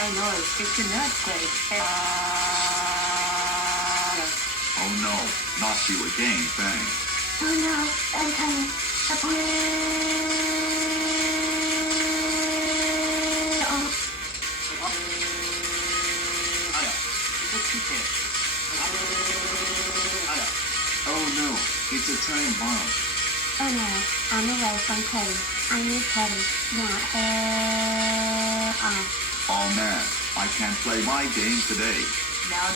I know, it's an earthquake. Oh no, not you again, thanks. Oh no, I'm coming. Oh no, it's a train bomb. Oh no, I'm away from Teddy. I need Teddy. Not her. Oh man, I can't play my game today. Now